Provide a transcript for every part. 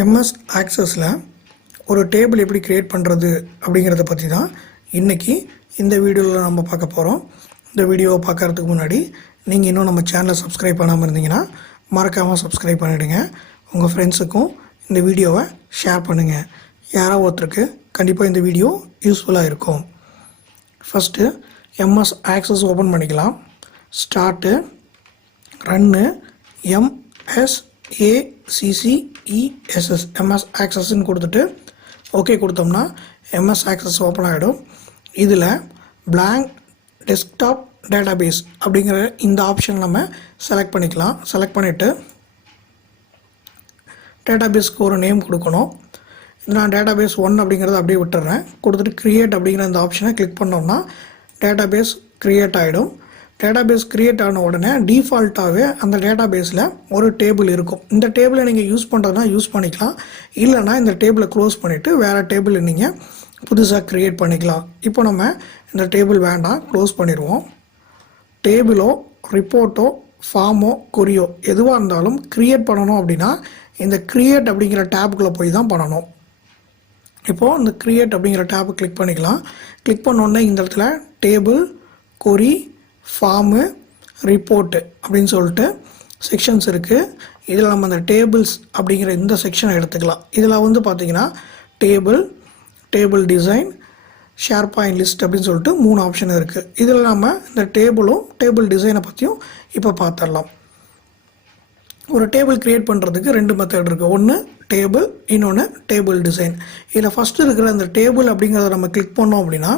MS ஆக்சஸில் ஒரு table எப்படி create பண்ணுறது அப்படிங்கிறத பற்றி தான் இன்றைக்கி இந்த வீடியோவில் நம்ம பார்க்க போகிறோம். இந்த வீடியோவை பார்க்குறதுக்கு முன்னாடி நீங்கள் இன்னும் நம்ம சேனலை சப்ஸ்கிரைப் பண்ணாமல் இருந்தீங்கன்னா மறக்காமல் சப்ஸ்கிரைப் பண்ணிவிடுங்க. உங்கள் ஃப்ரெண்ட்ஸுக்கும் இந்த வீடியோவை ஷேர் பண்ணுங்கள். யாராவது ஒருத்தருக்கு கண்டிப்பாக இந்த வீடியோ யூஸ்ஃபுல்லாக இருக்கும். ஃபஸ்ட்டு எம்எஸ் ஆக்சஸ் ஓப்பன் பண்ணிக்கலாம். ஸ்டார்ட்டு ரன்னு MSACCESS எம்எஸ் ஆக்சஸ்ன்னு கொடுத்துட்டு ஓகே கொடுத்தோம்னா எம்எஸ் ஆக்சஸ் ஓப்பன் ஆகிடும். இதில் blank டெஸ்க்டாப் டேட்டாபேஸ் அப்படிங்கிற இந்த ஆப்ஷன் நம்ம செலக்ட் பண்ணிக்கலாம். செலக்ட் பண்ணிவிட்டு டேட்டாபேஸ்க்கு ஒரு நேம் கொடுக்கணும். நான் டேட்டாபேஸ் 1 அப்படிங்கிறத அப்படியே விட்டுறேன். கொடுத்துட்டு க்ரியேட் அப்படிங்கிற இந்த ஆப்ஷனை கிளிக் பண்ணோம்னா டேட்டாபேஸ் க்ரியேட் ஆகிடும். டேட்டாபேஸ் க்ரியேட் ஆன உடனே டிஃபால்ட்டாகவே அந்த டேட்டாபேஸில் ஒரு டேபிள் இருக்கும். இந்த டேபிளை நீங்கள் யூஸ் பண்ணுறதுனா யூஸ் பண்ணிக்கலாம், இல்லைனா இந்த டேபிளை க்ளோஸ் பண்ணிவிட்டு வேறு டேபிள் நீங்கள் புதுசாக க்ரியேட் பண்ணிக்கலாம். இப்போ நம்ம இந்த டேபிள் வேண்டாம், க்ளோஸ் பண்ணிடுவோம். டேபிளோ ரிப்போர்ட்டோ ஃபார்மோ கொரியோ எதுவாக இருந்தாலும் க்ரியேட் பண்ணணும் அப்படின்னா இந்த க்ரியேட் அப்படிங்கிற டேப்புக்குள்ளே போய் தான் பண்ணணும். இப்போது இந்த க்ரியேட் அப்படிங்கிற டேப்பை கிளிக் பண்ணிக்கலாம். கிளிக் பண்ணோடனே இந்த இடத்துல டேபிள், கொரி, ஃபார்மு, ரிப்போர்ட்டு அப்படின்னு சொல்லிட்டு செக்ஷன்ஸ் இருக்குது. இதில் நம்ம அந்த டேபிள்ஸ் அப்படிங்கிற இந்த செக்ஷனை எடுத்துக்கலாம். இதில் வந்து பார்த்திங்கன்னா table design, share point list அப்படின்னு சொல்லிட்டு 3 ஆப்ஷன் இருக்குது. இதில் நம்ம இந்த டேபிள் டிசைனை பற்றியும் இப்போ பார்த்துடலாம். ஒரு டேபிள் க்ரியேட் பண்ணுறதுக்கு 2 மெத்தட் இருக்குது. ஒன்று டேபிள், இன்னொன்று டேபிள் டிசைன். இதில் ஃபஸ்ட்டு இருக்கிற அந்த டேபிள் அப்படிங்கிறத நம்ம கிளிக் பண்ணோம் அப்படின்னா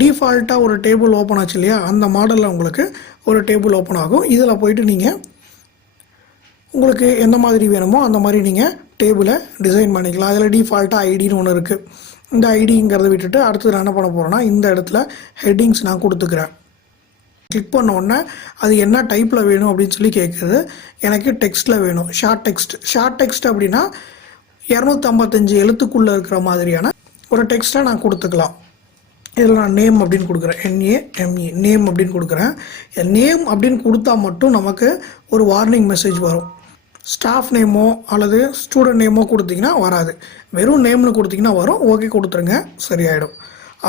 டிஃபால்ட்டாக ஒரு டேபிள் ஓப்பன் ஆச்சு இல்லையா, அந்த மாடலில் உங்களுக்கு ஒரு டேபிள் ஓப்பன் ஆகும். இதில் போய்ட்டு நீங்கள் உங்களுக்கு எந்த மாதிரி வேணுமோ அந்த மாதிரி நீங்கள் டேபிளை டிசைன் பண்ணிக்கலாம். அதில் டிஃபால்ட்டாக ஐடின்னு ஒன்று இருக்குது. இந்த ஐடிங்கிறத விட்டுட்டு அடுத்தது நான் என்ன பண்ண போகிறேன்னா இந்த இடத்துல ஹெட்டிங்ஸ் நான் கொடுத்துக்கிறேன். கிளிக் பண்ண உடனே அது என்ன டைப்பில் வேணும் அப்படின்னு சொல்லி கேட்குது. எனக்கு டெக்ஸ்ட்டில் வேணும், ஷார்ட் டெக்ஸ்ட் அப்படின்னா 255 எழுத்துக்குள்ளே இருக்கிற மாதிரியான ஒரு டெக்ஸ்ட்டை நான் கொடுத்துக்கலாம். இதில் நான் நேம் அப்படின்னு கொடுக்குறேன், NAME நேம் அப்படின்னு கொடுக்குறேன். நேம் அப்படின்னு கொடுத்தா மட்டும் நமக்கு ஒரு வார்னிங் மெசேஜ் வரும். ஸ்டாஃப் நேமோ அல்லது ஸ்டூடெண்ட் நேமோ கொடுத்தீங்கன்னா வராது. வெறும் நேம்னு கொடுத்தீங்கன்னா வரும். ஓகே கொடுத்துருங்க, சரியாயிடும்.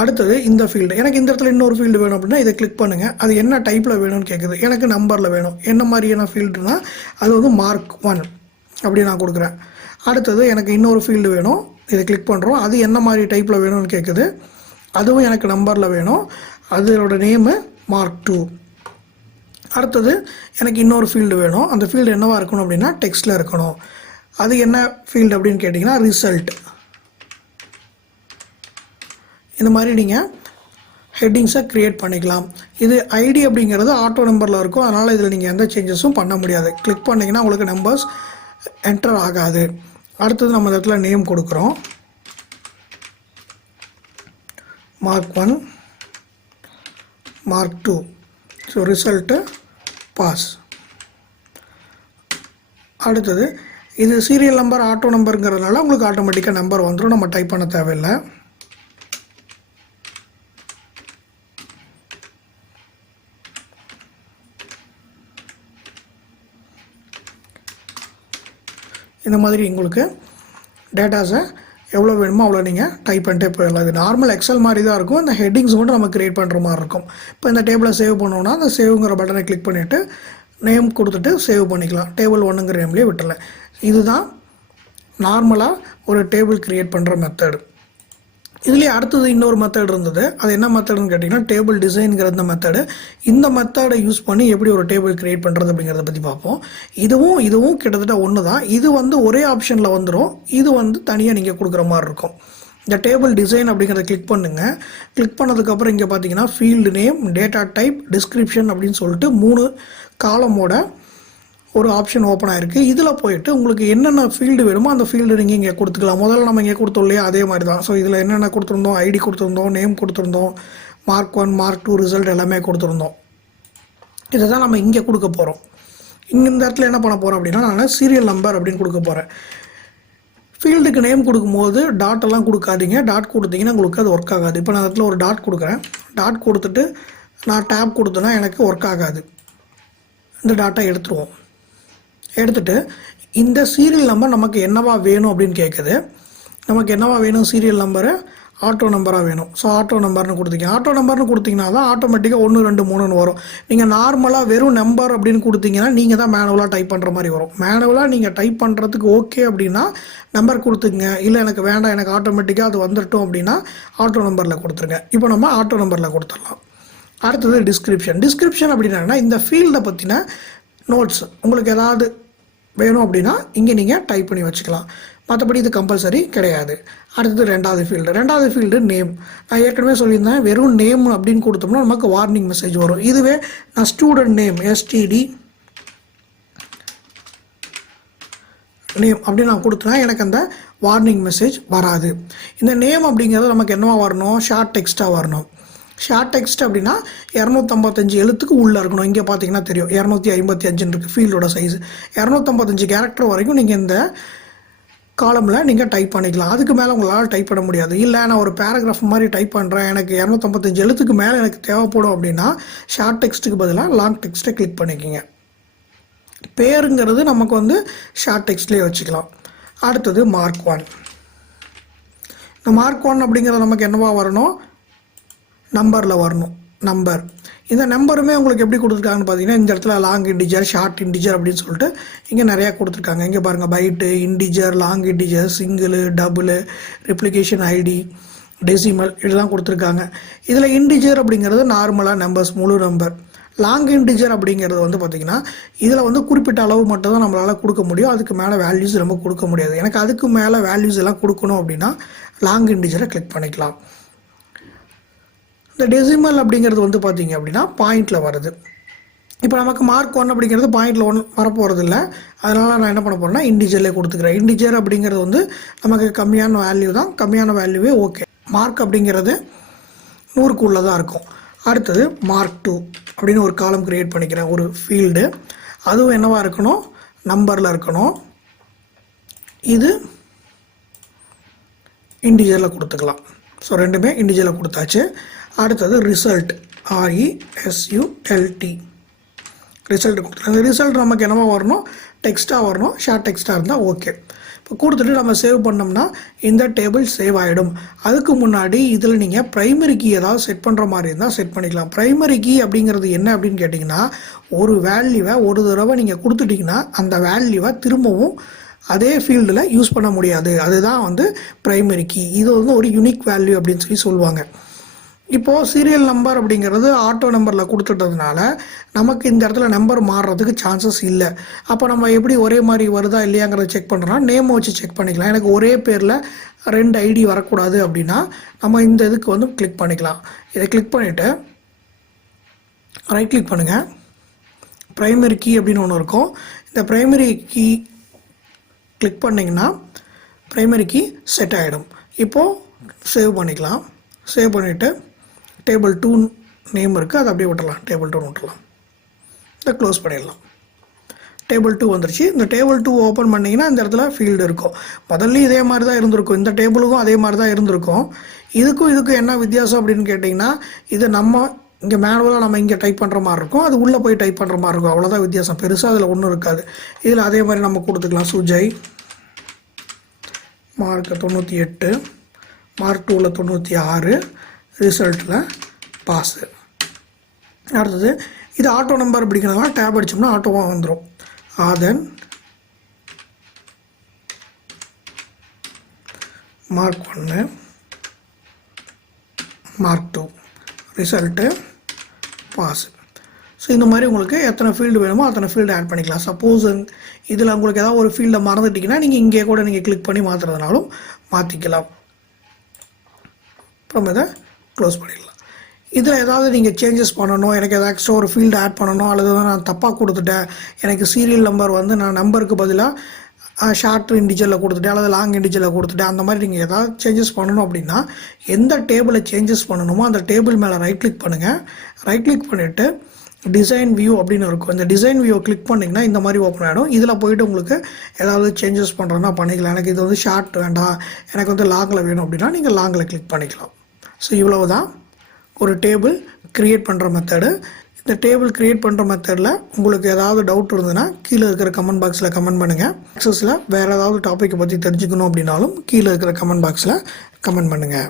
அடுத்தது இந்த ஃபீல்டு, எனக்கு இந்த இடத்துல இன்னொரு ஃபீல்டு வேணும் அப்படின்னா இதை கிளிக் பண்ணுங்கள். அது என்ன டைப்பில் வேணும்னு கேட்குது. எனக்கு நம்பரில் வேணும். என்ன மாதிரியான ஃபீல்டுனா அது வந்து மார்க் 1 அப்படி நான் கொடுக்குறேன். அடுத்தது எனக்கு இன்னொரு ஃபீல்டு வேணும். இதை கிளிக் பண்ணுறோம். அது என்ன மாதிரி டைப்பில் வேணும்னு கேட்குது. அதுவும் எனக்கு நம்பரில் வேணும். அதோட நேமு மார்க் 2. அடுத்தது எனக்கு இன்னொரு ஃபீல்டு வேணும். அந்த ஃபீல்டு என்னவாக இருக்கணும் அப்படின்னா டெக்ஸ்ட்டில் இருக்கணும். அது என்ன ஃபீல்டு அப்படின்னு கேட்டிங்கன்னா ரிசல்ட். இந்த மாதிரி நீங்கள் ஹெட்டிங்ஸை க்ரியேட் பண்ணிக்கலாம். இது ஐடி அப்படிங்கிறது ஆட்டோ நம்பரில் இருக்கும். அதனால் இதில் நீங்கள் எந்த சேஞ்சஸும் பண்ண முடியாது. கிளிக் பண்ணிங்கன்னா உங்களுக்கு நம்பர்ஸ் என்டர் ஆகாது. அடுத்தது நம்ம இந்த இடத்துல நேம் கொடுக்குறோம். Mark 1, mark 2. So result pass. அடுத்தது இது சீரியல் நம்பர் ஆட்டோ நம்பருங்கிறதுனால உங்களுக்கு ஆட்டோமேட்டிக்காக நம்பர் வந்துடும், நம்ம டைப் பண்ண தேவையில்லை. இந்த மாதிரி உங்களுக்கு டேட்டாஸை எவ்வளோ வேணுமோ அவ்வளோ நீங்கள் டைப் பண்ணிட்டே போயிடலாம். இது நார்மல் எக்ஸல் மாதிரி தான் இருக்கும். இந்த ஹெட்டிங்ஸ் மட்டும் நம்ம க்ரியேட் பண்ணுற மாதிரி இருக்கும். இப்போ இந்த டேபிளை சேவ் பண்ணோன்னா அந்த சேவுங்கிற பட்டனை கிளிக் பண்ணிவிட்டு நேம் கொடுத்துட்டு சேவ் பண்ணிக்கலாம். டேபிள் 1ங்கிற நேம்லேயே விட்டுறேன். இதுதான் நார்மலாக ஒரு டேபிள் க்ரியேட் பண்ணுற மெத்தடு. இதுலேயே அடுத்தது இன்னொரு மெத்தட் இருந்தது. அது என்ன மெத்தடுன்னு கேட்டிங்கன்னா டேபிள் டிசைனுங்கிற இந்த மெத்தடு. இந்த மெத்தடை யூஸ் பண்ணி எப்படி ஒரு டேபிள் க்ரியேட் பண்ணுறது அப்படிங்கிறத பற்றி பார்ப்போம். இதுவும் கிட்டத்தட்ட ஒன்று தான். இது வந்து ஒரே ஆப்ஷனில் வந்துடும். இது வந்து தனியாக நீங்கள் கொடுக்குற மாதிரி இருக்கும். இந்த டேபிள் டிசைன் அப்படிங்கிறத கிளிக் பண்ணுங்கள். கிளிக் பண்ணதுக்கப்புறம் இங்கே பார்த்தீங்கன்னா field name, data type, description அப்படின்னு சொல்லிட்டு 3 காலமோட ஒரு ஆப்ஷன் ஓப்பன் ஆகிருக்கு. இதில் போய்ட்டு உங்களுக்கு என்னென்ன ஃபீல்டு வேணுமோ அந்த ஃபீல்டு நீங்கள் இங்கே கொடுத்துக்கலாம். முதல்ல நம்ம இங்கே கொடுத்தோம் இல்லையா, அதே மாதிரி தான். ஸோ இதில் என்னென்ன கொடுத்துருந்தோம், ஐடி கொடுத்துருந்தோம், நேம் கொடுத்துருந்தோம், மார்க் 1, மார்க் 2 ரிசல்ட் எல்லாமே கொடுத்துருந்தோம். இதை தான் நம்ம இங்கே கொடுக்க போகிறோம். இந்த இடத்துல என்ன பண்ண போகிறோம் அப்படின்னா நான் சீரியல் நம்பர் அப்படின்னு கொடுக்க போகிறேன். ஃபீல்டுக்கு நேம் கொடுக்கும்போது டாட்டெல்லாம் கொடுக்காதீங்க. டாட் கொடுத்தீங்கன்னா உங்களுக்கு அது ஒர்க் ஆகாது. இப்போ நான் இடத்துல ஒரு டாட் கொடுக்குறேன். டாட் கொடுத்துட்டு நான் டேப் கொடுத்தேன்னா எனக்கு ஒர்க் ஆகாது. இந்த டாட்டா எடுத்துருவோம். எடுத்துகிட்டு இந்த சீரியல் நம்பர் நமக்கு என்னவா வேணும் அப்படின்னு கேட்குது. நமக்கு என்னவா வேணும், சீரியல் நம்பரு ஆட்டோ நம்பராக வேணும். ஸோ ஆட்டோ நம்பர்னு கொடுத்தீங்க. ஆட்டோ நம்பர்னு கொடுத்தீங்கன்னா தான் ஆட்டோமேட்டிக்காக 1 2 3ன்னு வரும். நீங்கள் நார்மலாக வெறும் நம்பர் அப்படின்னு கொடுத்தீங்கன்னா நீங்கள் தான் மேனுவலாக டைப் பண்ணுற மாதிரி வரும். மேனுவலாக நீங்கள் டைப் பண்ணுறதுக்கு ஓகே அப்படின்னா நம்பர் கொடுத்துங்க. இல்லை எனக்கு வேண்டாம், எனக்கு ஆட்டோமேட்டிக்காக அது வந்துட்டோம் அப்படின்னா ஆட்டோ நம்பரில் கொடுத்துருங்க. இப்போ நம்ம ஆட்டோ நம்பரில் கொடுத்துடலாம். அடுத்தது டிஸ்கிரிப்ஷன். டிஸ்கிரிப்ஷன் அப்படின்னா இந்த ஃபீல்டை பற்றின நோட்ஸ் உங்களுக்கு ஏதாவது வேணும் அப்படின்னா இங்கே நீங்கள் டைப் பண்ணி வச்சுக்கலாம். மற்றபடி இது கம்பல்சரி கிடையாது. அடுத்தது ரெண்டாவது ஃபீல்டு நேம். நான் ஏற்கனவே சொல்லியிருந்தேன், வெறும் நேம் அப்படின்னு கொடுத்தோம்னா நமக்கு வார்னிங் மெசேஜ் வரும். இதுவே நான் ஸ்டூடெண்ட் நேம் STD நேம் அப்படின்னு நான் கொடுத்தேன்னா எனக்கு அந்த வார்னிங் மெசேஜ் வராது. இந்த நேம் அப்படிங்கிறது நமக்கு என்னவா வரணும், ஷார்ட் டெக்ஸ்ட்டாக வரணும். ஷார்ட் டெக்ஸ்ட் அப்படின்னா 255 எழுத்துக்கு உள்ளே இருக்கணும். இங்கே பார்த்தீங்கன்னா தெரியும் 255 இருக்குது ஃபீல்டோட சைஸ். 255 கேரக்டர் வரைக்கும் நீங்கள் இந்த காலமில் நீங்கள் டைப் பண்ணிக்கலாம். அதுக்கு மேலே உங்களால் டைப் பண்ண முடியாது. இல்லை நான் ஒரு பேராகிராஃப் மாதிரி டைப் பண்ணுறேன், எனக்கு 255 எழுத்துக்கு மேலே எனக்கு தேவைப்படும் அப்படின்னா ஷார்ட் டெக்ஸ்ட்டுக்கு பதிலாக லாங் டெக்ஸ்ட்டை கிளிக் பண்ணிக்கிங்க. பேருங்கிறது நமக்கு வந்து ஷார்ட் டெக்ஸ்ட்லேயே வச்சுக்கலாம். அடுத்தது மார்க் 1. இந்த மார்க் 1 அப்படிங்கிறது நமக்கு என்னவா வரணும், நம்பரில் வரணும். நம்பர், இந்த நம்பருமே உங்களுக்கு எப்படி கொடுத்துருக்காங்கன்னு பார்த்தீங்கன்னா இந்த இடத்துல லாங் இன்டிஜர், ஷார்ட் இன்டிஜர் அப்படின்னு சொல்லிட்டு இங்கே நிறையா கொடுத்துருக்காங்க. இங்கே பாருங்கள், byte, integer, long integer, single, double, replication ID, decimal இதெல்லாம் கொடுத்துருக்காங்க. இதில் இன்டிஜர் அப்படிங்கிறது நார்மலாக நம்பர்ஸ், முழு நம்பர். லாங் இன்டிஜர் அப்படிங்கிறது வந்து பார்த்திங்கன்னா இதில் வந்து குறிப்பிட்ட அளவு மட்டும் தான் நம்மளால் கொடுக்க முடியும். அதுக்கு மேலே வேல்யூஸ் நம்ம கொடுக்க முடியாது. எனக்கு அதுக்கு மேலே வேல்யூஸ் எல்லாம் கொடுக்கணும் அப்படின்னா லாங் இன்டிஜரை கிளிக் பண்ணிக்கலாம். இந்த டெசிமல் அப்படிங்கிறது வந்து பார்த்திங்க அப்படின்னா பாயிண்டில் வருது. இப்போ நமக்கு மார்க் 1 அப்படிங்கிறது பாயிண்டில் 1 வரப்போகிறது இல்லை. அதனால் நான் என்ன பண்ண போகிறேன்னா இன்டிஜர்லேயே கொடுத்துக்கிறேன். இன்டிஜர் அப்படிங்கிறது வந்து நமக்கு கம்மியான வேல்யூ தான், கம்மியான வேல்யூவே ஓகே. மார்க் அப்படிங்கிறது 100க்கு உள்ளே தான் இருக்கும். அடுத்தது மார்க் 2 அப்படின்னு ஒரு காலம் க்ரியேட் பண்ணிக்கிறேன், ஒரு ஃபீல்டு. அதுவும் என்னவாக இருக்கணும், நம்பரில் இருக்கணும். இது இன்டிஜரில் கொடுத்துக்கலாம். ஸோ ரெண்டுமே இன்டிஜரில் கொடுத்தாச்சு. அடுத்தது ரிசல்ட், RESULT ரிசல்ட் கொடுத்துருங்க. அந்த ரிசல்ட் நமக்கு என்னவா வரணும், டெக்ஸ்ட்டாக வரணும். ஷார்ட் டெக்ஸ்ட்டாக இருந்தால் ஓகே. இப்போ கொடுத்துட்டு நம்ம சேவ் பண்ணோம்னா இந்த டேபிள் சேவ் ஆகிடும். அதுக்கு முன்னாடி இதில் நீங்கள் ப்ரைமரி கீ ஏதாவது செட் பண்ணுற மாதிரி இருந்தால் செட் பண்ணிக்கலாம். ப்ரைமரி கீ அப்படிங்கிறது என்ன அப்படின்னு கேட்டிங்கன்னா, ஒரு வேல்யூவை ஒரு தடவை நீங்கள் கொடுத்துட்டிங்கன்னா அந்த வேல்யூவை திரும்பவும் அதே ஃபீல்டில் யூஸ் பண்ண முடியாது. அதுதான் வந்து ப்ரைமரி கீ. இது வந்து ஒரு யூனிக் வேல்யூ அப்படின்னு சொல்லுவாங்க. இப்போது சீரியல் நம்பர் அப்படிங்கிறது ஆட்டோ நம்பரில் கொடுத்துட்டதுனால நமக்கு இந்த இடத்துல நம்பர் மாறுறதுக்கு சான்சஸ் இல்லை. அப்போ நம்ம எப்படி ஒரே மாதிரி வருதா இல்லையாங்கிறத செக் பண்ணுறோன்னா நேமை வச்சு செக் பண்ணிக்கலாம். எனக்கு ஒரே பேரில் 2 ஐடி வரக்கூடாது அப்படின்னா நம்ம இந்த இதுக்கு வந்து கிளிக் பண்ணிக்கலாம். இதை கிளிக் பண்ணிவிட்டு ரைட் கிளிக் பண்ணுங்கள். ப்ரைமரி கீ அப்படின்னு ஒன்று இருக்கும். இந்த ப்ரைமரி கீ கிளிக் பண்ணிங்கன்னா ப்ரைமரி கீ செட் ஆகிடும். இப்போது சேவ் பண்ணிக்கலாம். சேவ் பண்ணிவிட்டு டேபிள் 2 நேம் இருக்குது, அதை அப்படியே விட்டுடலாம். டேபிள் 2 விட்டுடலாம். இதை க்ளோஸ் பண்ணிடலாம். டேபிள் 2 வந்துருச்சு. இந்த டேபிள் 2 ஓப்பன் பண்ணிங்கன்னா இந்த இடத்துல ஃபீல்டு இருக்கும். முதல்ல இதே மாதிரி தான் இருந்திருக்கும். இந்த டேபிளுக்கும் அதே மாதிரி தான் இருந்திருக்கும். இதுக்கும் என்ன வித்தியாசம் அப்படின்னு கேட்டிங்கன்னா, இது நம்ம இங்கே மேனுவலாக நம்ம இங்கே டைப் பண்ணுற மாதிரி இருக்கும், அது உள்ளே போய் டைப் பண்ணுற மாதிரி இருக்கும். அவ்வளோதான் வித்தியாசம், பெருசாக அதில் ஒன்றும் இருக்காது. இதில் அதே மாதிரி நம்ம கொடுத்துக்கலாம். சுஜய், மார்க் 98, மார்க் 2ல் 96, ரிசல்ட்டில் பாஸு. அடுத்தது இது ஆட்டோ நம்பர் அப்படிங்கிறதுனால டேப் அடித்தோம்னா ஆட்டோவாக வந்துடும். ஆதன், mark 1, mark 2, result pass. So இந்த மாதிரி உங்களுக்கு எத்தனை ஃபீல்டு வேணுமோ அத்தனை ஃபீல்டு ஆட் பண்ணிக்கலாம். சப்போஸ் இதில் உங்களுக்கு ஏதாவது ஒரு ஃபீல்டை மறந்துட்டிங்கன்னா நீங்கள் இங்கே கூட நீங்கள் கிளிக் பண்ணி மாற்றுறதுனாலும் மாற்றிக்கலாம். அப்புறம் இதை க்ளோஸ் பண்ணிடலாம். இதில் ஏதாவது நீங்கள் சேஞ்சஸ் பண்ணணும், எனக்கு ஏதாவது எக்ஸ்ட்ரா ஒரு ஃபீல்டு ஆட் பண்ணணும், அல்லது நான் தப்பாக கொடுத்துட்டேன், எனக்கு சீரியல் நம்பர் வந்து நான் நம்பருக்கு பதிலாக ஷார்ட் இன்டிஜரில் கொடுத்துட்டேன் அல்லது லாங் இன்டிஜரில் கொடுத்துட்டேன், அந்த மாதிரி நீங்கள் ஏதாவது சேஞ்சஸ் பண்ணணும் அப்படின்னா எந்த டேபிளை சேஞ்சஸ் பண்ணணுமோ அந்த டேபிள் மேலே ரைட் கிளிக் பண்ணுங்கள். ரைட் கிளிக் பண்ணிவிட்டு டிசைன் வியூ அப்படின்னு இருக்கும். இந்த டிசைன் வியூவை கிளிக் பண்ணிங்கன்னா இந்த மாதிரி ஓப்பன் ஆகிடும். இதில் போய்ட்டு உங்களுக்கு ஏதாவது சேஞ்சஸ் பண்ணுறதுனா பண்ணிக்கலாம். எனக்கு இது வந்து ஷார்ட் வேண்டாம், எனக்கு வந்து லாங்கில் வேணும் அப்படின்னா நீங்கள் லாங்கில் கிளிக் பண்ணிக்கலாம். ஸோ இவ்வளவு தான் ஒரு டேபிள் க்ரியேட் பண்ணுற மெத்தடு. இந்த டேபிள் க்ரியேட் பண்ணுற மெத்தடில் உங்களுக்கு ஏதாவது டவுட் இருந்ததுன்னா கீழே இருக்கிற கமெண்ட் பாக்ஸில் கமெண்ட் பண்ணுங்கள். ஆக்சஸில் வேறு ஏதாவது டாப்பிக்கை பற்றி தெரிஞ்சுக்கணும் அப்படின்னாலும் கீழே இருக்கிற கமெண்ட் பாக்ஸில் கமெண்ட் பண்ணுங்கள்.